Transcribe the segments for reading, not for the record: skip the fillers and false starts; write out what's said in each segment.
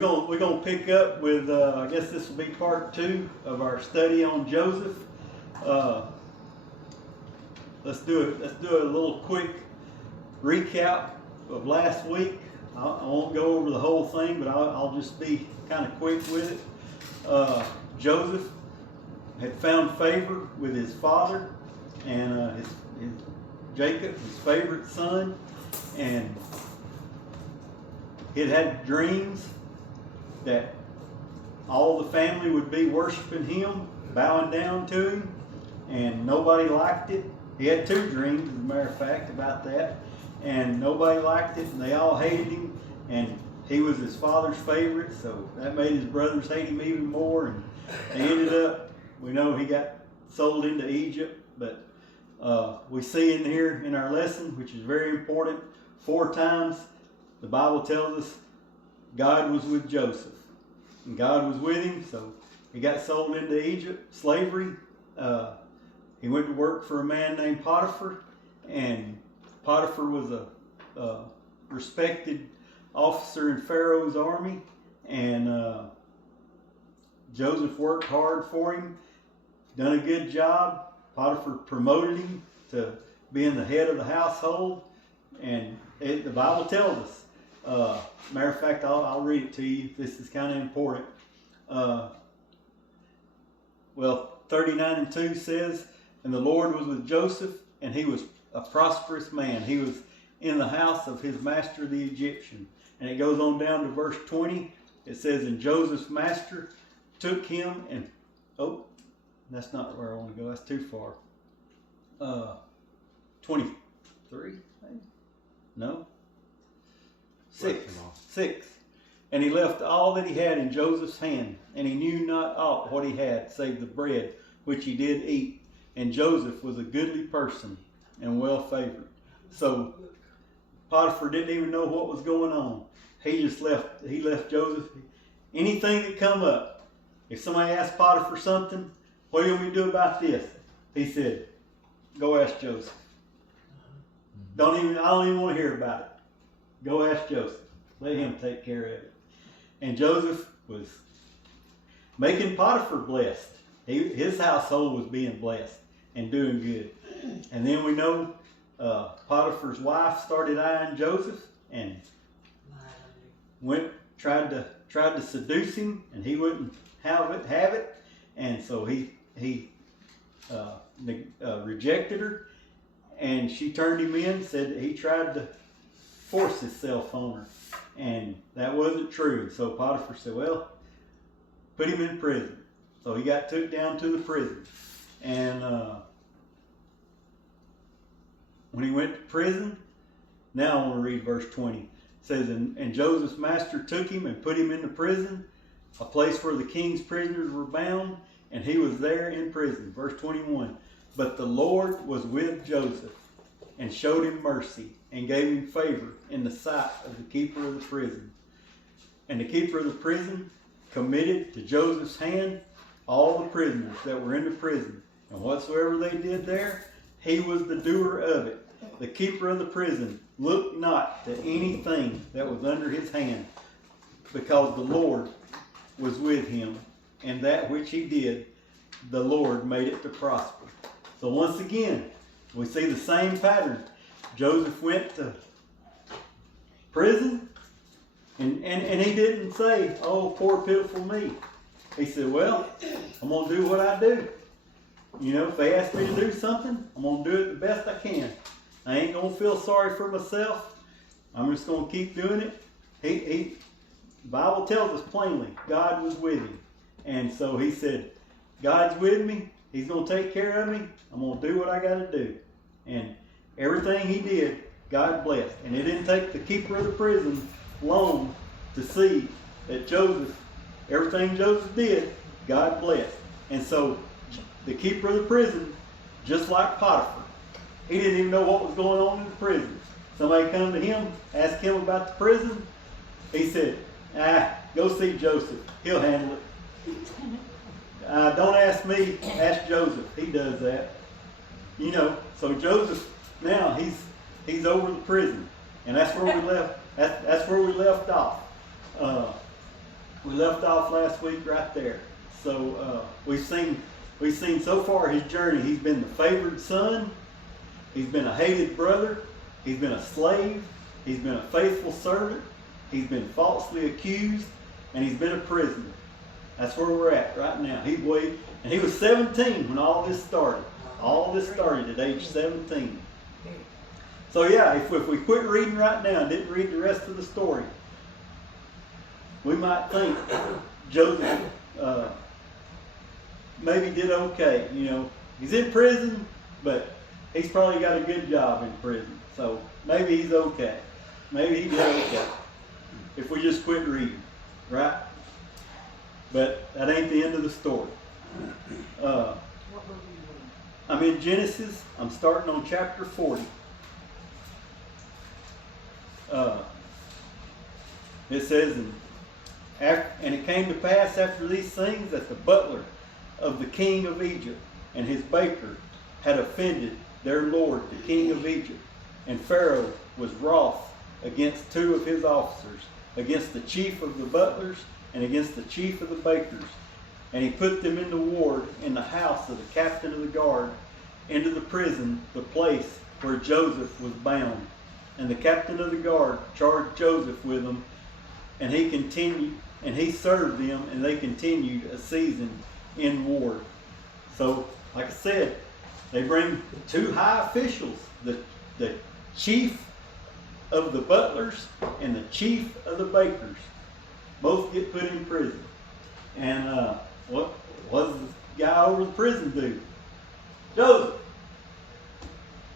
We're gonna pick up with I guess this will be part 2 of our study on Joseph. Uh, let's do it. Let's do a little quick recap of last week. I won't go over the whole thing, but I'll just be kind of quick with it. Joseph had found favor with his father and his Jacob, his favorite son, and he had dreams that all the family would be worshiping him, bowing down to him, and nobody liked it. He had 2 dreams, as a matter of fact, about that, and nobody liked it, and they all hated him, and he was his father's favorite, so that made his brothers hate him even more, and they ended up, we know he got sold into Egypt, but we see in here in our lesson, which is very important, 4 times the Bible tells us God was with Joseph. And God was with him, so he got sold into Egypt, slavery. He went to work for a man named Potiphar, and Potiphar was a respected officer in Pharaoh's army, and Joseph worked hard for him, done a good job. Potiphar promoted him to being the head of the household, and the Bible tells us. Matter of fact, I'll read it to you. This is kind of important. 39:2 says, "And the Lord was with Joseph, and he was a prosperous man. He was in the house of his master the Egyptian." And it goes on down to verse 20. It says, "And Joseph's master took him and..." Oh, that's not where I want to go. That's too far. 23, maybe? No. 6. "And he left all that he had in Joseph's hand, and he knew not aught what he had, save the bread which he did eat. And Joseph was a goodly person and well favored." So Potiphar didn't even know what was going on. He left Joseph. Anything that come up, if somebody asked Potiphar something, "What do you want me to do about this?" he said, "Go ask Joseph. I don't even want to hear about it. Go ask Joseph. Let him take care of it." And Joseph was making Potiphar blessed. His household was being blessed and doing good. And then we know Potiphar's wife started eyeing Joseph and tried to seduce him, and he wouldn't have it. And so he rejected her, and she turned him in. Said that he tried to force himself on her, and that wasn't true. So Potiphar said, "Well, put him in prison." So he got took down to the prison, and when he went to prison, now I want to read verse 20. It says, and Joseph's master took him and put him into prison, a place where the king's prisoners were bound, and he was there in prison." Verse 21, "But the Lord was with Joseph, and showed him mercy, and gave him favor in the sight of the keeper of the prison. And the keeper of the prison committed to Joseph's hand all the prisoners that were in the prison. And whatsoever they did there, he was the doer of it. The keeper of the prison looked not to anything that was under his hand, because the Lord was with him, and that which he did, the Lord made it to prosper." So once again, we see the same pattern. Joseph went to prison, and he didn't say, "Oh, poor pitiful me." He said, "Well, I'm going to do what I do. If they ask me to do something, I'm going to do it the best I can. I ain't going to feel sorry for myself. I'm just going to keep doing it." The Bible tells us plainly, God was with him. And so he said, "God's with me. He's going to take care of me. I'm going to do what I got to do." And everything he did, God blessed. And it didn't take the keeper of the prison long to see that everything Joseph did, God blessed. And so the keeper of the prison, just like Potiphar, he didn't even know what was going on in the prison. Somebody come to him, ask him about the prison. He said, "Go see Joseph. He'll handle it. Don't ask me, ask Joseph. He does that." So Joseph, now he's over the prison, and that's where we left. That's where we left off. we left off last week right there. So we've seen so far his journey. He's been the favored son. He's been a hated brother. He's been a slave. He's been a faithful servant. He's been falsely accused, and he's been a prisoner. That's where we're at right now. He was 17 when all this started. All this started at age 17. So yeah, if we quit reading right now and didn't read the rest of the story, we might think Joseph maybe did okay. You know, he's in prison, but he's probably got a good job in prison. So maybe he's okay. Maybe he did okay. If we just quit reading, right? But that ain't the end of the story. I'm in Genesis. I'm starting on chapter 40. It says, and it came to pass after these things that the butler of the king of Egypt and his baker had offended their lord, the king of Egypt. And Pharaoh was wroth against two of his officers, against the chief of the butlers and against the chief of the bakers. And he put them into ward in the house of the captain of the guard, into the prison, the place where Joseph was bound. And the captain of the guard charged Joseph with them, and he served them, and they continued a season in ward. So, like I said, they bring two high officials, the chief of the butlers and the chief of the bakers. Both get put in prison. And what does the guy over the prison do? Joseph,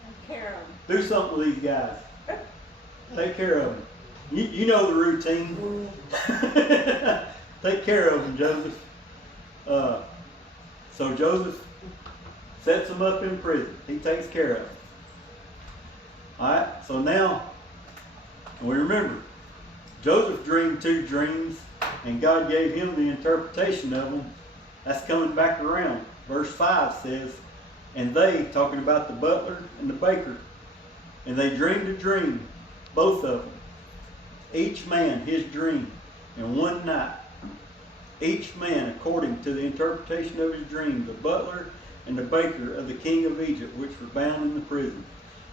Take care of them. do something with these guys. Take care of them. You know the routine. Take care of them, Joseph. So Joseph sets them up in prison. He takes care of them. Alright, so now, we remember, Joseph dreamed two dreams, and God gave him the interpretation of them. That's coming back around. Verse 5 says, and they, talking about the butler and the baker, and they dreamed a dream, both of them, each man his dream, in one night, each man according to the interpretation of his dream, the butler and the baker of the king of Egypt, which were bound in the prison.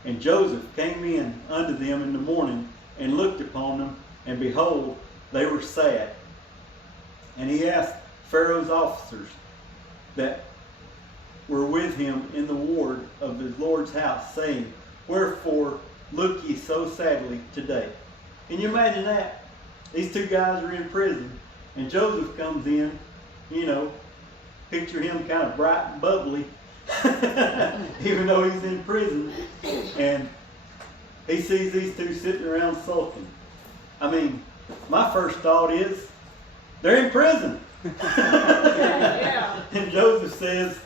And Joseph came in unto them in the morning, and looked upon them, and behold, they were sad. And he asked Pharaoh's officers that were with him in the ward of his Lord's house, saying, wherefore look ye so sadly today? Can you imagine that? These two guys are in prison, and Joseph comes in, you know, picture him kind of bright and bubbly, even though he's in prison, and he sees these two sitting around sulking. I mean, my first thought is, they're in prison. Yeah. And Joseph says,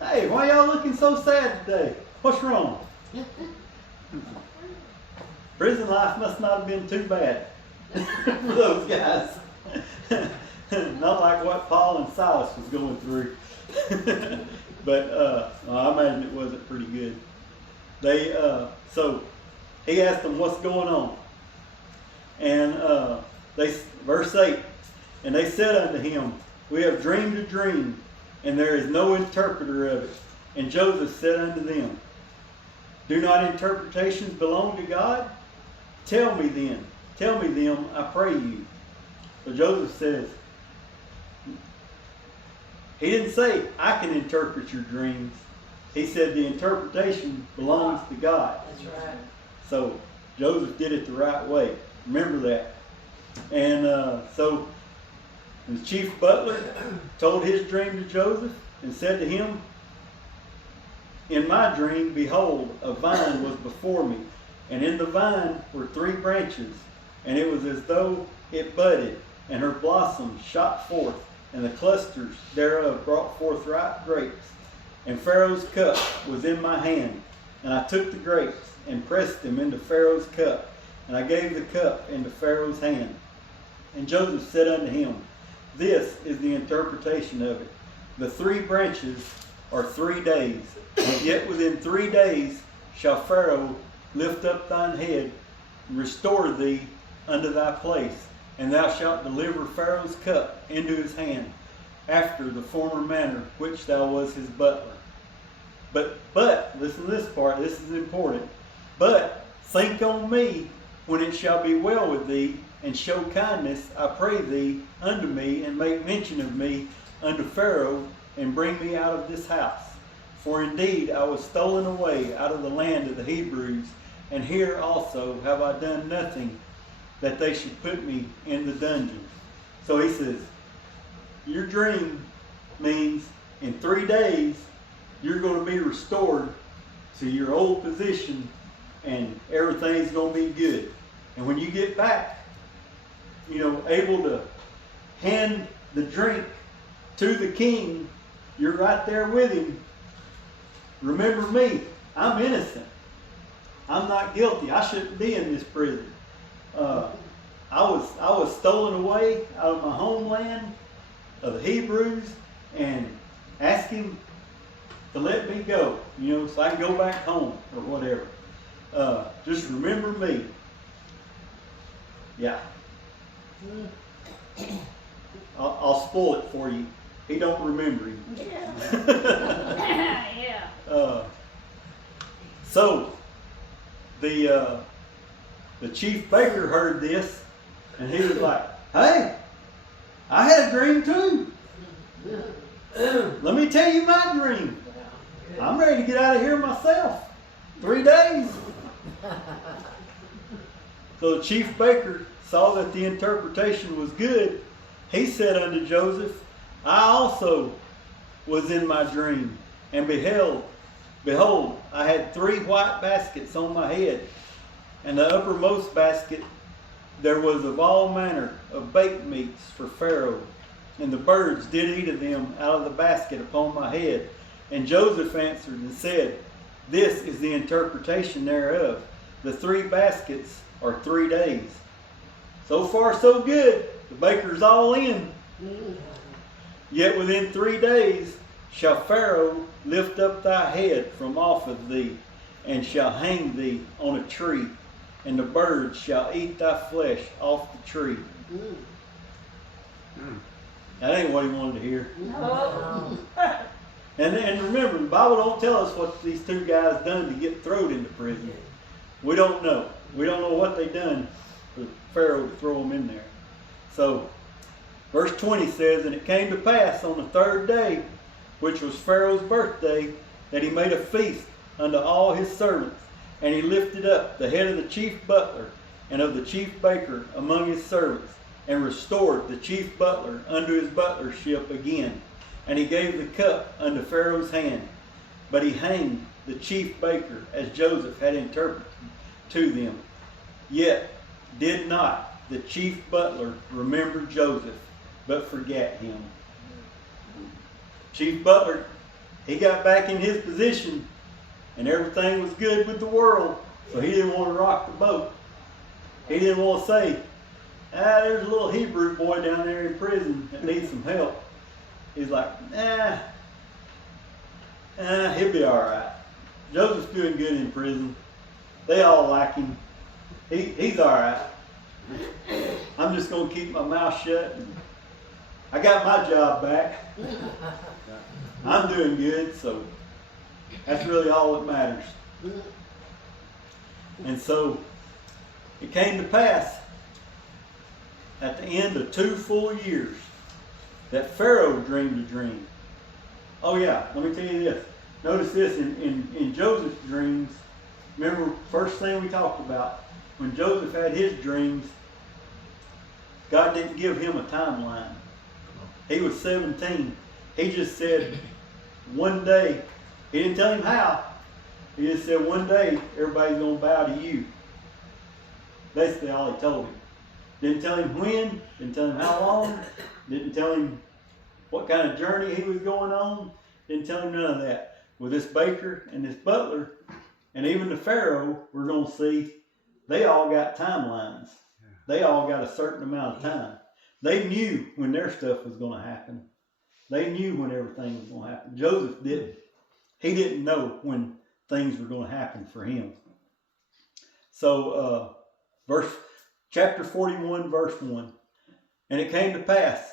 hey, why y'all looking so sad today? What's wrong? Prison life must not have been too bad for those guys. Not like what Paul and Silas was going through. But I imagine it wasn't pretty good. So he asked them what's going on. And verse 8, and they said unto him, we have dreamed a dream, and there is no interpreter of it. And Joseph said unto them, do not interpretations belong to God? Tell me them, I pray you. So Joseph says, he didn't say, I can interpret your dreams. He said the interpretation belongs to God. That's right. So Joseph did it the right way. Remember that. And so the chief butler told his dream to Joseph and said to him, in my dream, behold, a vine was before me, and in the vine were 3 branches, and it was as though it budded, and her blossoms shot forth, and the clusters thereof brought forth ripe grapes. And Pharaoh's cup was in my hand, and I took the grapes, and pressed them into Pharaoh's cup, and I gave the cup into Pharaoh's hand. And Joseph said unto him, this is the interpretation of it. The 3 branches are 3 days, yet within 3 days shall Pharaoh lift up thine head, and restore thee unto thy place, and thou shalt deliver Pharaoh's cup into his hand, after the former manner which thou was his butler. But listen to this part, this is important. But think on me when it shall be well with thee, and show kindness, I pray thee, unto me, and make mention of me unto Pharaoh, and bring me out of this house. For indeed I was stolen away out of the land of the Hebrews, and here also have I done nothing that they should put me in the dungeon. So he says, your dream means in 3 days you're going to be restored to your old position, and everything's going to be good. And when you get back, able to hand the drink to the king, you're right there with him. Remember me, I'm innocent. I'm not guilty. I shouldn't be in this prison. I was stolen away out of my homeland of the Hebrews, and ask him to let me go, so I can go back home or whatever. Just remember me. Yeah. I'll spoil it for you. He don't remember him. Yeah. Yeah. So the chief baker heard this, and he was like, hey, I had a dream too. Let me tell you my dream. I'm ready to get out of here myself. 3 days. So the chief baker saw that the interpretation was good. He said unto Joseph, I also was in my dream, and behold, I had 3 white baskets on my head, and the uppermost basket there was of all manner of baked meats for Pharaoh, and the birds did eat of them out of the basket upon my head. And Joseph answered and said, this is the interpretation thereof. The 3 baskets are 3 days. So far so good. The baker's all in. Yet within 3 days shall Pharaoh lift up thy head from off of thee, and shall hang thee on a tree, and the birds shall eat thy flesh off the tree. That ain't what he wanted to hear. No. And remember, the Bible don't tell us what these 2 guys done to get thrown into prison. We don't know. We don't know what they done for Pharaoh to throw them in there. So, verse 20 says, and it came to pass on the 3rd day, which was Pharaoh's birthday, that he made a feast unto all his servants. And he lifted up the head of the chief butler and of the chief baker among his servants, and restored the chief butler unto his butlership again. And he gave the cup unto Pharaoh's hand. But he hanged the chief baker, as Joseph had interpreted to them. Yet did not the chief butler remember Joseph, but forgat him. Chief butler, he got back in his position, and everything was good with the world, so he didn't want to rock the boat. He didn't want to say, there's a little Hebrew boy down there in prison that needs some help. He's like, he'll be all right. Joseph's doing good in prison. They all like him. He's all right. I'm just going to keep my mouth shut. And I got my job back. I'm doing good, so that's really all that matters. And so it came to pass at the end of 2 full years that Pharaoh dreamed a dream. Oh yeah, let me tell you this. Notice this in Joseph's dreams. Remember, first thing we talked about, when Joseph had his dreams, God didn't give him a timeline. He was 17. He just said one day, he didn't tell him how. He just said one day everybody's going to bow to you. Basically all he told him. Didn't tell him when, didn't tell him how long, didn't tell him what kind of journey he was going on, didn't tell him none of that. With this baker and this butler, and even the Pharaoh, we're going to see, they all got timelines. They all got a certain amount of time. They knew when their stuff was going to happen. They knew when everything was going to happen. Joseph didn't. He didn't know when things were going to happen for him. So, chapter 41, verse 1. And it came to pass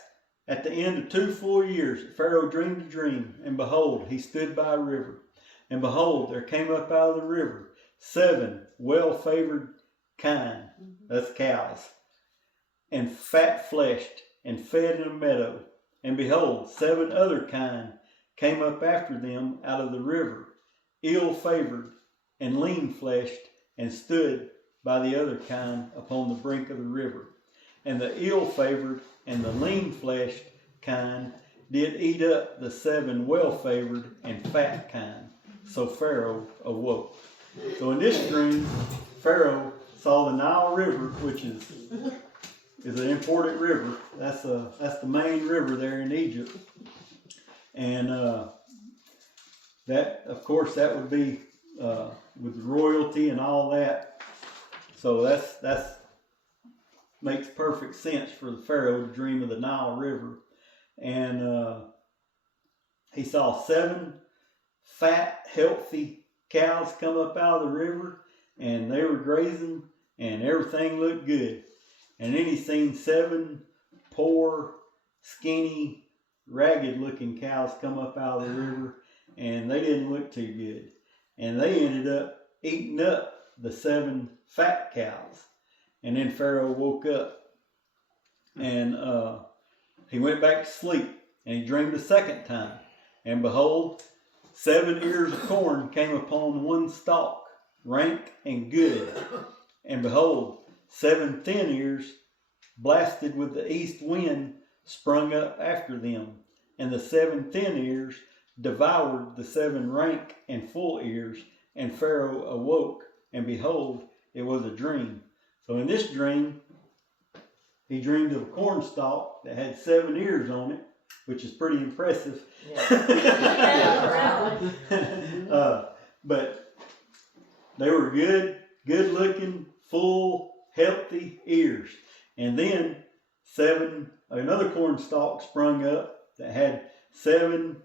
at the end of 2 full years, Pharaoh dreamed a dream, and behold, he stood by a river. And behold, there came up out of the river 7 well-favored kine, that's cows, and fat-fleshed, and fed in a meadow. And behold, 7 other kine came up after them out of the river, ill-favored and lean-fleshed, and stood by the other kine upon the brink of the river. And the ill-favored and the lean-fleshed kine did eat up the 7 well-favored and fat kine. So Pharaoh awoke. So in this dream, Pharaoh saw the Nile River, which is an important river. That's the main river there in Egypt. And that, of course, that would be with royalty and all that. So that's makes perfect sense for the Pharaoh to dream of the Nile River. And he saw 7 fat, healthy cows come up out of the river, and they were grazing, and everything looked good. And then he seen 7 poor, skinny, ragged-looking cows come up out of the river, and they didn't look too good. And they ended up eating up the 7 fat cows. And then Pharaoh woke up, and he went back to sleep, and he dreamed a second time. And behold, 7 ears of corn came upon one stalk, rank and good. And behold, 7 thin ears, blasted with the east wind, sprung up after them. And the 7 thin ears devoured the 7 rank and full ears. And Pharaoh awoke, and behold, it was a dream. So in this dream, he dreamed of a corn stalk that had 7 ears on it, which is pretty impressive. Yeah. But they were good looking, full, healthy ears. And then another corn stalk sprung up that had 7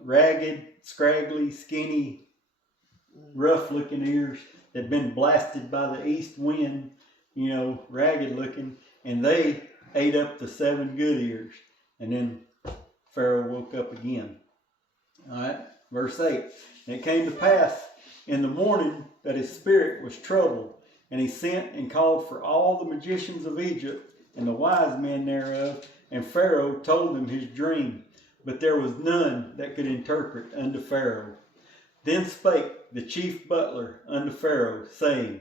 ragged, scraggly, skinny, rough looking ears that had been blasted by the east wind, ragged looking, and they ate up the 7 good ears. And then Pharaoh woke up again. All right, verse 8. And it came to pass in the morning that his spirit was troubled, and he sent and called for all the magicians of Egypt and the wise men thereof, and Pharaoh told them his dream, but there was none that could interpret unto Pharaoh. Then spake the chief butler unto Pharaoh, saying,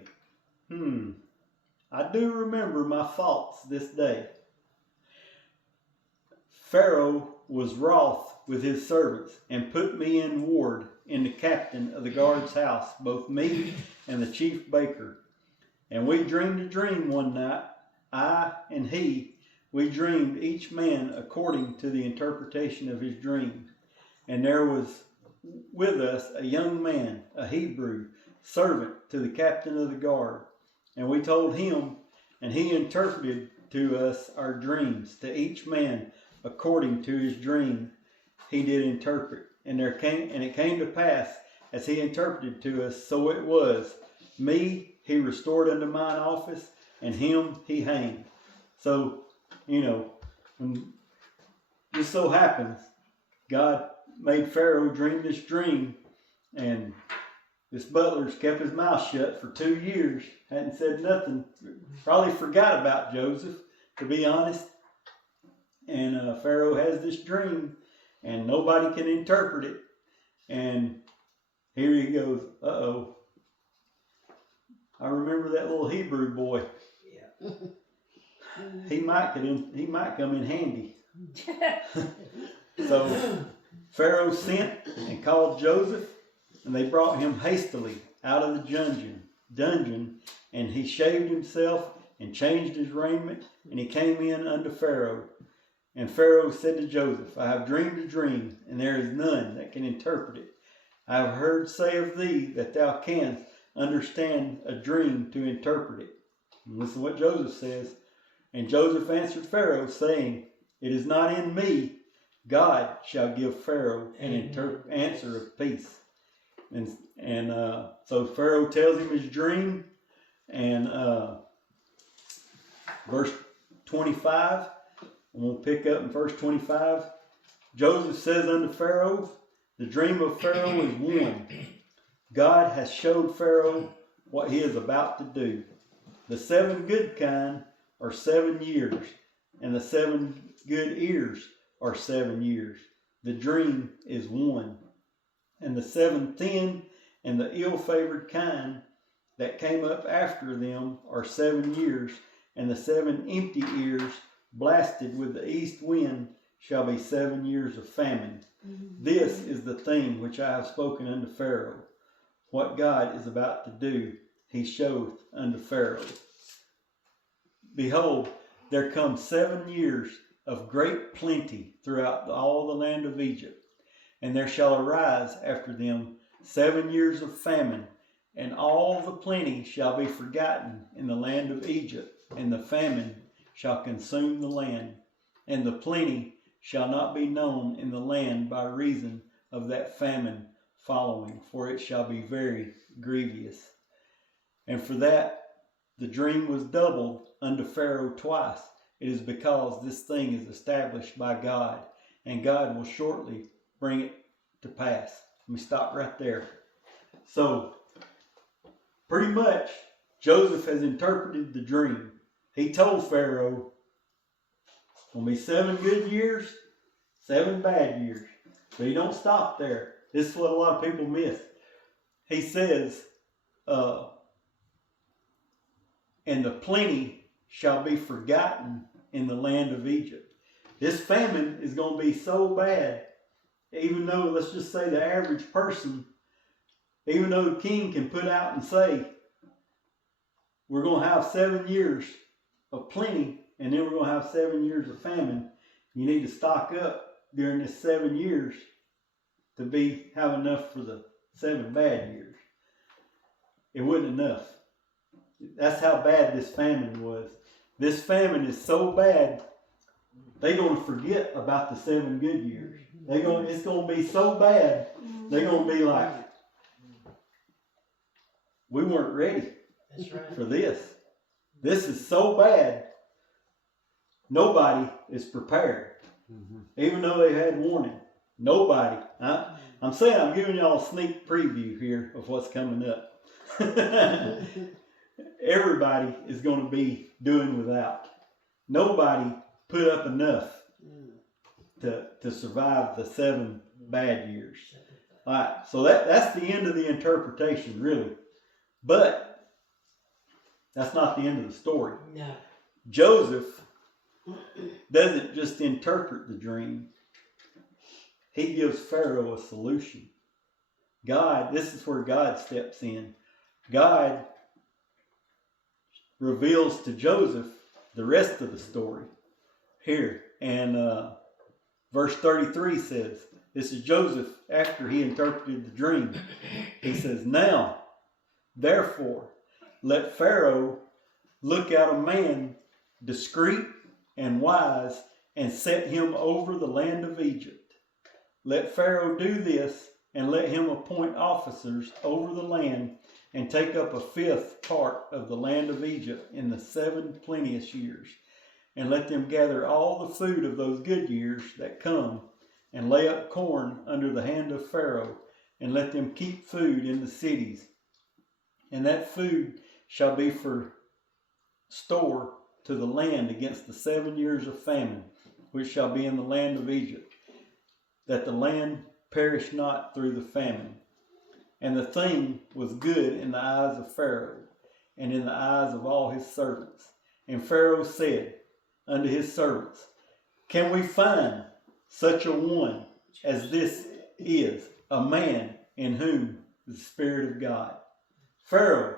I do remember my faults this day. Pharaoh was wroth with his servants, and put me in ward in the captain of the guard's house, both me and the chief baker. And we dreamed a dream one night, I and he. We dreamed each man according to the interpretation of his dream. And there was with us a young man, a Hebrew, servant to the captain of the guard. And we told him, and he interpreted to us our dreams, to each man according to his dream he did interpret. And it came to pass, as he interpreted to us, so it was. Me he restored unto mine office, and him he hanged. So, when this so happens, God made Pharaoh dream this dream, and this butler's kept his mouth shut for 2 years, hadn't said nothing, probably forgot about Joseph, to be honest. And Pharaoh has this dream, and nobody can interpret it. And here he goes, uh-oh. I remember that little Hebrew boy. Yeah. He might come in handy. So Pharaoh sent and called Joseph, and they brought him hastily out of the dungeon, and he shaved himself and changed his raiment, and he came in unto Pharaoh. And Pharaoh said to Joseph, I have dreamed a dream, and there is none that can interpret it. I have heard say of thee that thou canst understand a dream to interpret it. And listen to what Joseph says. And Joseph answered Pharaoh, saying, It is not in me. God shall give Pharaoh an answer of peace. And so Pharaoh tells him his dream, and verse 25. I'm going to pick up in verse 25. Joseph says unto Pharaoh, the dream of Pharaoh is one. God has showed Pharaoh what he is about to do. The 7 good kind are 7 years, and the 7 good ears are 7 years. The dream is one. And the 7 thin and the ill-favored kind that came up after them are 7 years, and the 7 empty ears blasted with the east wind shall be 7 years of famine. This is the thing which I have spoken unto Pharaoh. What God is about to do, he showeth unto Pharaoh. Behold, there come 7 years of great plenty throughout all the land of Egypt, and there shall arise after them 7 years of famine, and all the plenty shall be forgotten in the land of Egypt, and the famine shall consume the land, and the plenty shall not be known in the land by reason of that famine following, for it shall be very grievous. And for that the dream was doubled unto Pharaoh twice. It is because this thing is established by God, and God will shortly bring it to pass. Let me stop right there. So, pretty much, Joseph has interpreted the dream. He told Pharaoh, it's going to be 7 good years, 7 bad years. But he don't stop there. This is what a lot of people miss. He says, and the plenty shall be forgotten in the land of Egypt. This famine is going to be so bad, even though, let's just say the average person, even though the king can put out and say, we're going to have 7 years of plenty, and then we're going to have 7 years of famine. You need to stock up during this 7 years to have enough for the 7 bad years. It wasn't enough. That's how bad this famine was. This famine is so bad, they're going to forget about the 7 good years. It's going to be so bad, they're going to be like, we weren't ready for this. This is so bad, nobody is prepared. Even though they had warning. Nobody. I'm saying I'm giving y'all a sneak preview here of what's coming up. Everybody is going to be doing without. Nobody put up enough to survive the 7 bad years. All right, so that's the end of the interpretation, really. But that's not the end of the story. No. Joseph doesn't just interpret the dream. He gives Pharaoh a solution. This is where God steps in. God reveals to Joseph the rest of the story here. And verse 33 says, this is Joseph after he interpreted the dream. He says, now, therefore, let Pharaoh look out a man discreet and wise, and set him over the land of Egypt. Let Pharaoh do this, and let him appoint officers over the land, and take up a 5th part of the land of Egypt in the 7 plenteous years. And let them gather all the food of those good years that come, and lay up corn under the hand of Pharaoh, and let them keep food in the cities. And that food shall be for store to the land against the 7 years of famine, which shall be in the land of Egypt, that the land perish not through the famine. And the thing was good in the eyes of Pharaoh, and in the eyes of all his servants. And Pharaoh said unto his servants, can we find such a one as this is, a man in whom is the Spirit of God? Pharaoh.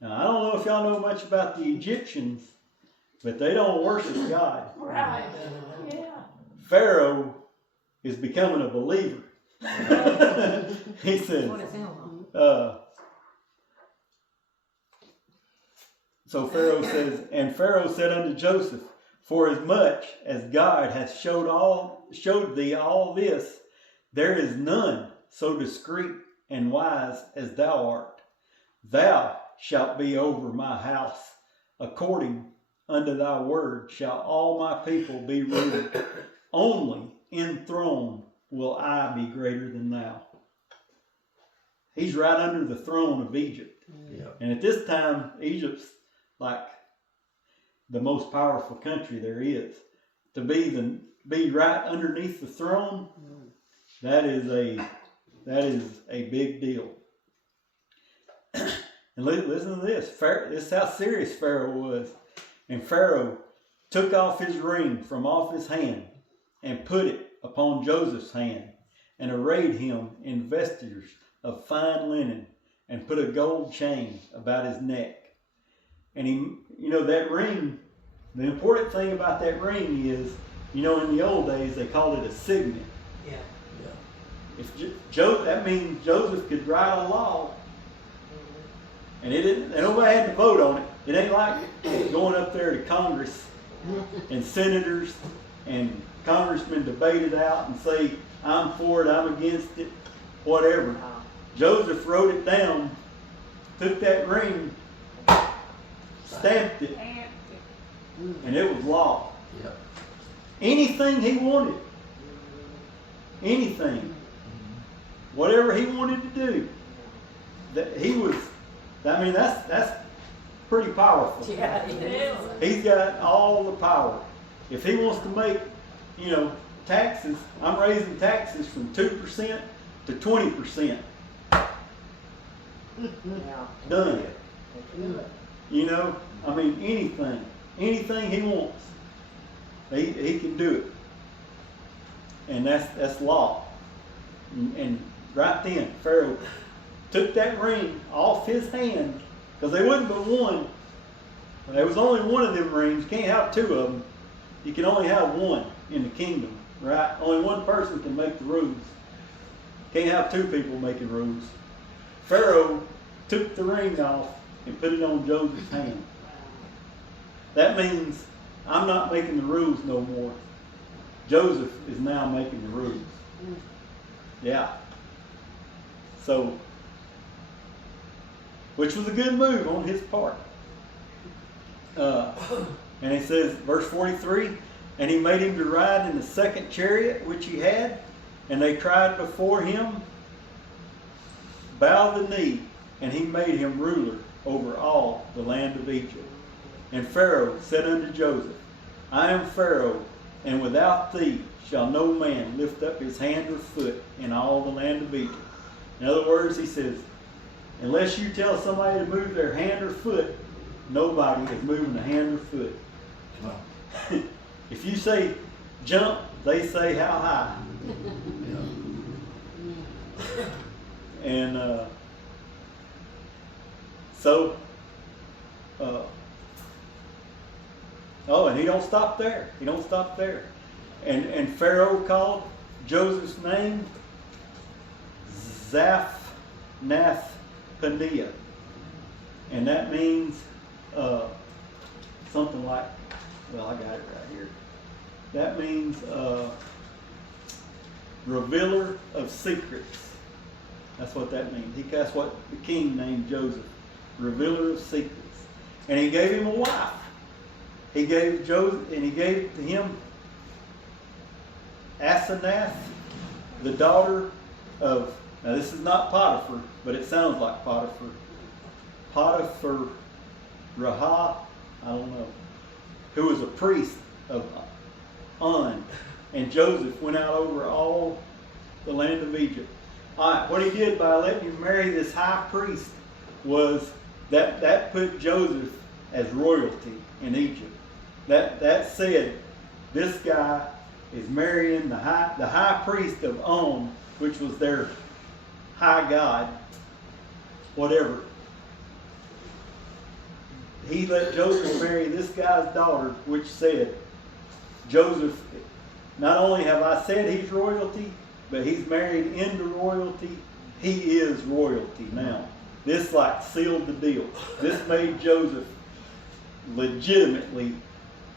Now, I don't know if y'all know much about the Egyptians, but they don't worship God. Right. Yeah. Pharaoh is becoming a believer. He says, so Pharaoh says, and Pharaoh said unto Joseph, for as much as God hath showed thee all this, there is none so discreet and wise as thou art. Thou shalt be over my house, according unto thy word shall all my people be ruled. Only in throne will I be greater than thou. He's right under the throne of Egypt. Yeah. And at this time, Egypt's like the most powerful country there is. To be right underneath the throne, that is a big deal. And listen to this. This is how serious Pharaoh was. And Pharaoh took off his ring from off his hand and put it upon Joseph's hand and arrayed him in vestures of fine linen and put a gold chain about his neck. And he, that ring, the important thing about that ring is, in the old days they called it a signet. Yeah. That means Joseph could write a law, and nobody had to vote on it. It ain't like going up there to Congress and senators and congressmen debate it out and say, I'm for it, I'm against it, whatever. Joseph wrote it down, took that ring, stamped it, and it was law. Yep. Anything he wanted, anything, whatever he wanted to do, that's pretty powerful. Yeah, it is. He's got all the power. If he wants to make, taxes, I'm raising taxes from 2% to 20%. Yeah. Done. Good. Anything he wants, he can do it. And that's law. And right then, Pharaoh took that ring off his hand, because there wasn't but one. There was only one of them rings. You can't have two of them. You can only have one in the kingdom, right? Only one person can make the rules. Can't have two people making rules. Pharaoh took the ring off and put it on Joseph's hand. That means I'm not making the rules no more. Joseph is now making the rules. Yeah. So, which was a good move on his part. And it says, verse 43, and he made him to ride in the second chariot which he had, and they cried before him, bow the knee, and he made him ruler over all the land of Egypt. And Pharaoh said unto Joseph, I am Pharaoh, and without thee shall no man lift up his hand or foot in all the land of Egypt. In other words, he says, unless you tell somebody to move their hand or foot, nobody is moving a hand or foot. Wow. If you say jump, they say how high. Yeah. And and he don't stop there. He don't stop there. And Pharaoh called Joseph's name Zaphnath-Paneah. And that means something like, well, I got it right here. That means revealer of secrets. That's what that means. That's what the king named Joseph, revealer of secrets. And he gave him a wife. He gave Joseph, and he gave to him Asenath, the daughter of, now this is not Potiphar, but it sounds like Potiphar. Potiphar Rahah, I don't know, who was a priest of On. And Joseph went out over all the land of Egypt. All right, what he did by letting him marry this high priest was that put Joseph as royalty in Egypt. That said, this guy is marrying the high priest of On, which was their high god, whatever. He let Joseph marry this guy's daughter, which said, Joseph, not only have I said he's royalty, but he's married into royalty. He is royalty now. This sealed the deal. This made Joseph legitimately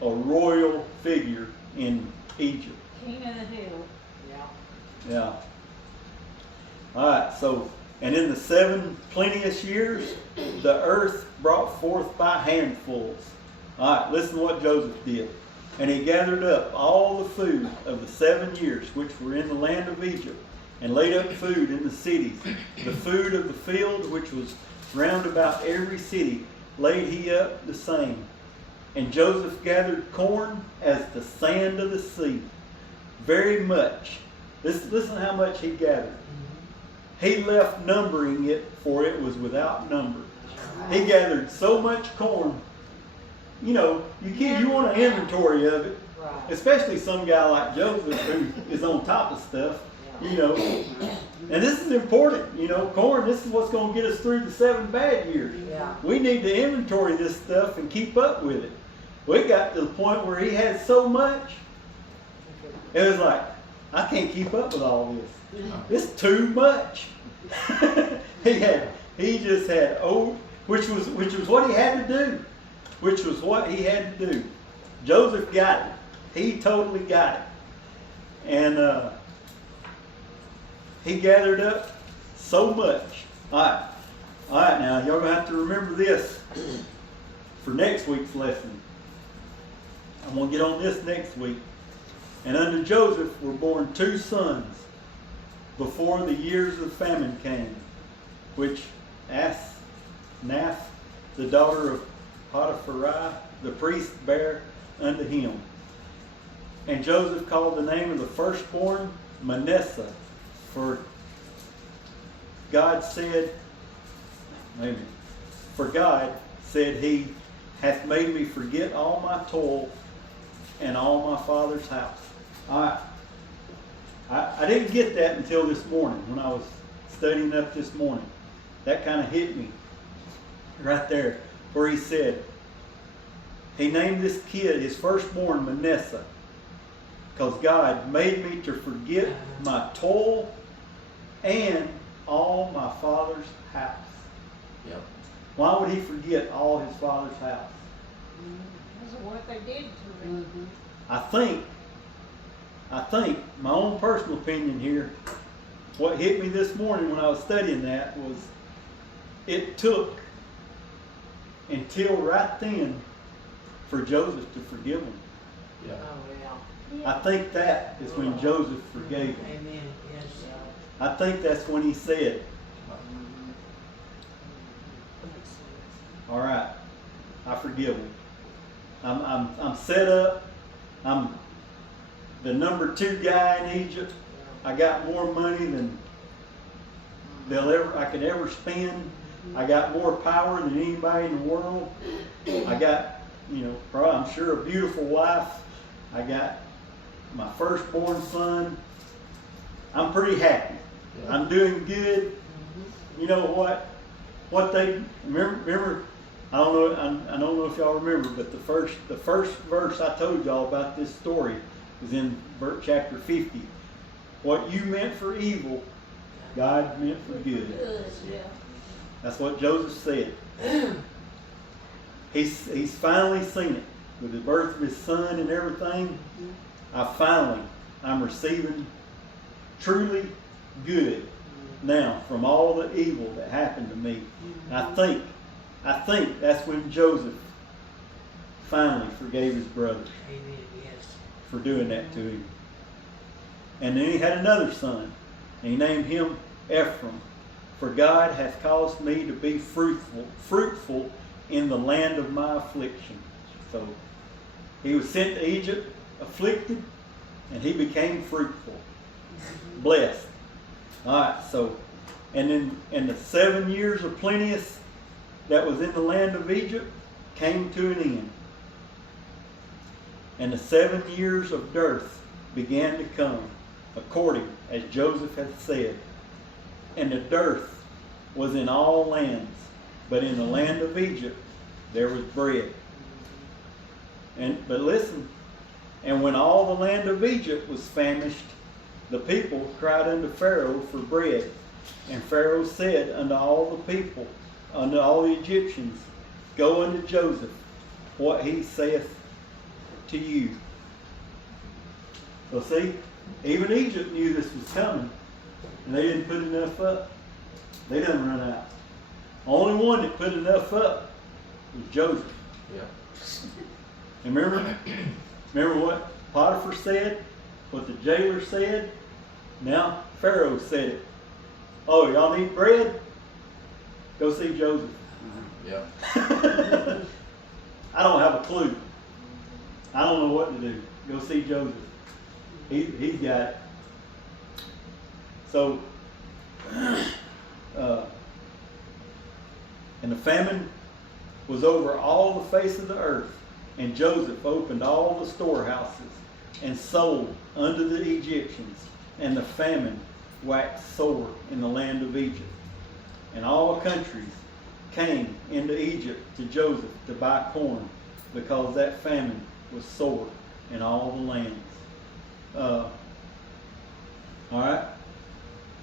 a royal figure in Egypt. King of the hill. Yeah. Yeah. All right, so, and in the 7 plenteous years, the earth brought forth by handfuls Alright, listen to what Joseph did. And he gathered up all the food of the 7 years which were in the land of Egypt, and laid up food in the cities. The food of the field which was round about every city laid he up the same. And Joseph gathered corn as the sand of the sea, very much. Listen how much he gathered. He left numbering it, for it was without number. He gathered so much corn. You know, you want an inventory of it, Right. especially some guy like Joseph who is on top of stuff. You know, and this is important. You know, corn. This is what's going to get us through the 7 bad years. Yeah. We need to inventory this stuff and keep up with it. We got to the point where he had so much, it was like, I can't keep up with all this. It's too much. he just had which was what he had to do. Which was what he had to do. Joseph got it. He totally got it. And he gathered up so much. All right, now y'all gonna have to remember this for next week's lesson. I'm gonna get on this next week. And unto Joseph were born 2 sons before the years of famine came, which Asenath, the daughter of Potiphar, the priest, bare unto him. And Joseph called the name of the firstborn Manasseh, for God said, he hath made me forget all my toil and all my father's house. I didn't get that until this morning when I was studying up this morning. That kind of hit me right there, where he said, he named this kid, his firstborn, Manasseh, because God made me to forget my toil and all my father's house. Yep. Why would he forget all his father's house? Because of what they did to him. I think, my own personal opinion here, what hit me this morning when I was studying that was, it took until right then for Joseph to forgive him. Yeah. Oh, yeah. I think that is when Joseph forgave him. Amen. Yes. I think that's when he said, all right, I forgive him. I'm set up. I'm the number 2 guy in Egypt. I got more money than I could ever spend. I got more power than anybody in the world. I got, probably, I'm sure, a beautiful wife. I got my firstborn son. I'm pretty happy. Yeah. I'm doing good. You know what? What they remember? I don't know if y'all remember, but the first verse I told y'all about this story is in chapter 50. What you meant for evil, God meant for good. Yeah. That's what Joseph said. He's finally seen it with the birth of his son and everything. I'm receiving truly good now from all the evil that happened to me. And I think that's when Joseph finally forgave his brother Amen. Yes. for doing that to him. And then he had another son, and he named him Ephraim. For God hath caused me to be fruitful in the land of my affliction. So he was sent to Egypt, afflicted, and he became fruitful, blessed. All right, so, and then and the 7 years of plenteous that was in the land of Egypt came to an end. And the 7 years of dearth began to come, according as Joseph had said. And the dearth was in all lands, but in the land of Egypt there was bread. But listen, and when all the land of Egypt was famished, the people cried unto Pharaoh for bread. And Pharaoh said unto all the people, unto all the Egyptians, go unto Joseph, what he saith to you. So see, even Egypt knew this was coming, and they didn't put enough up. They done run out. Only one that put enough up was Joseph. Yeah. And remember what Potiphar said, what the jailer said. Now Pharaoh said it. Oh, y'all need bread? Go see Joseph. Yeah. I don't have a clue. I don't know what to do. Go see Joseph. He's got it. So, and the famine was over all the face of the earth, and Joseph opened all the storehouses and sold unto the Egyptians, and the famine waxed sore in the land of Egypt. And all the countries came into Egypt to Joseph to buy corn, because that famine was sore in all the lands. All right.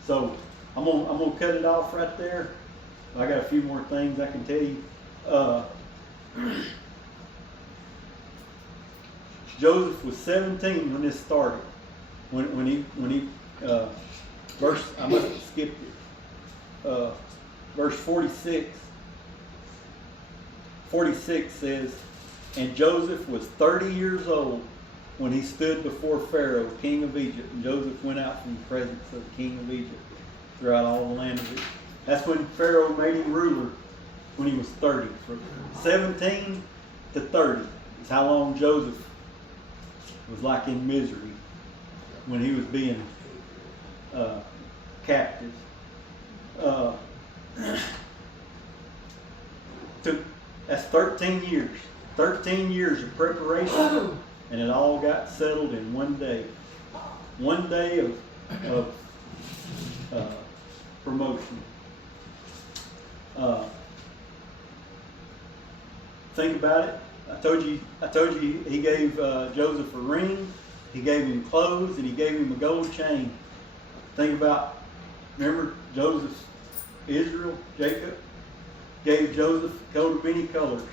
So I'm gonna cut it off right there. I got a few more things I can tell you. Joseph was 17 when this started. When he verse, I must have skipped it. Verse 46. 46 says, and Joseph was 30 years old when he stood before Pharaoh, king of Egypt. And Joseph went out from the presence of the king of Egypt throughout all the land of Egypt. That's when Pharaoh made him ruler, when he was 30. From 17 to 30 is how long Joseph was like in misery when he was being captive. That's 13 years. 13 years of preparation, and it all got settled in one day. One day of promotion. Think about it. I told you he gave Joseph a ring, he gave him clothes, and he gave him a gold chain. Think about, remember Joseph, Israel, Jacob gave Joseph a coat of many colors.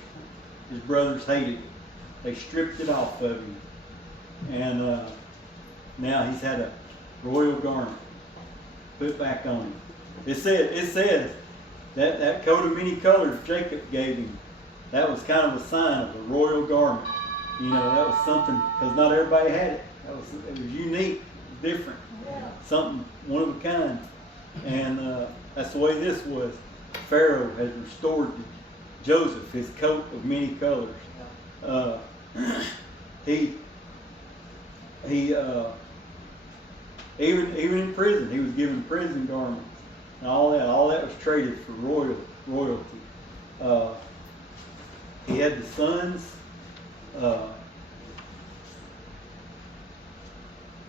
His brothers hated it. They stripped it off of him. And now he's had a royal garment put back on him. It says that coat of many colors Jacob gave him, that was kind of a sign of a royal garment. You know, that was something, because not everybody had it. It was unique, different, something one of a kind. And that's the way this was. Pharaoh has restored Joseph his coat of many colors. Even in prison, he was given prison garments and all that. All that was traded for royalty. He had the sons. All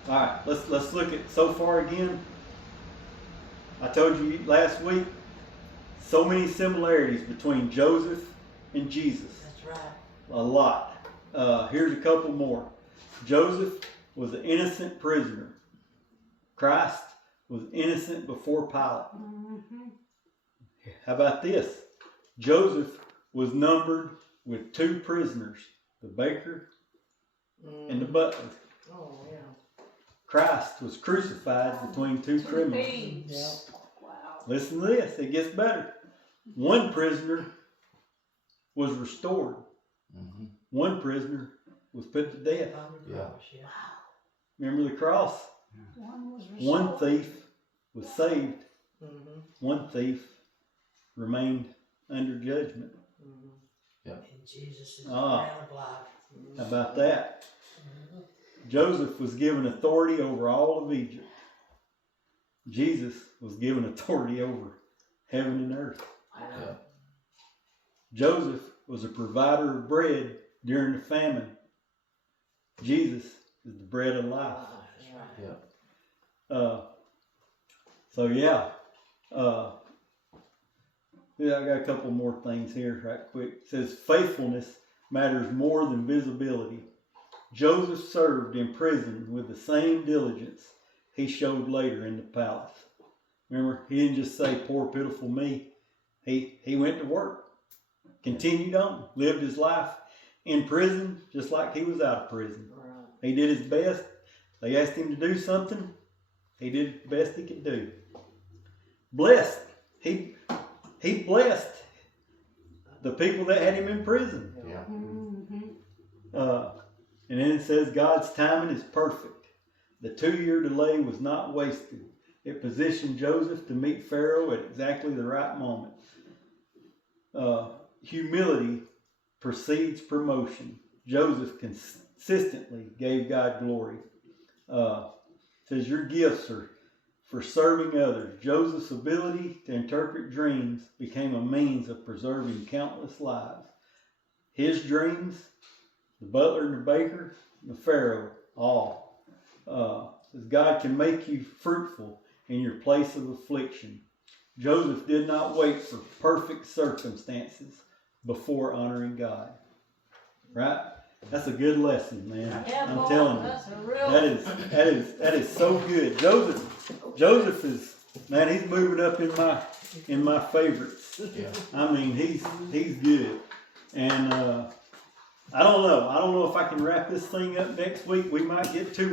right, let's look at so far again. I told you last week, so many similarities between Joseph and Jesus. That's right. A lot. Here's a couple more. Joseph was an innocent prisoner. Christ was innocent before Pilate. Mm-hmm. How about this? Joseph was numbered with two prisoners, the baker and the butler. Oh, yeah. Christ was crucified between two criminals. Thieves. Wow. Listen to this, it gets better. One prisoner was restored. Mm-hmm. One prisoner was put to death. On the cross, yeah. Remember the cross? One was One restored. thief was saved. Mm-hmm. One thief remained under judgment. Mm-hmm. Yep. And Jesus is Ah. the crown of life. How about that? Joseph was given authority over all of Egypt. Jesus was given authority over heaven and earth. Yeah. Joseph was a provider of bread during the famine. Jesus is the bread of life. That's right. Yeah. So yeah. Yeah, I got a couple more things here right quick. It says faithfulness matters more than visibility. Joseph served in prison with the same diligence he showed later in the palace. Remember, he didn't just say, poor pitiful me. He went to work, continued on, lived his life in prison just like he was out of prison. Right. He did his best. They asked him to do something. He did the best he could do. Blessed. He blessed the people that had him in prison. Yeah. Mm-hmm. And then it says God's timing is perfect. The 2-year delay was not wasted. It positioned Joseph to meet Pharaoh at exactly the right moment. Humility precedes promotion. Joseph consistently gave God glory. Says your gifts are for serving others. Joseph's ability to interpret dreams became a means of preserving countless lives. His dreams, the butler and the baker, the Pharaoh, all. Says God can make you fruitful in your place of affliction. Joseph did not wait for perfect circumstances before honoring God. Right? That's a good lesson, man. Yeah, I'm boy, telling you. that's a real. That is so good. Joseph is, man, he's moving up in my favorites. Yeah. I mean, he's good. And I don't know if I can wrap this thing up next week. We might get 2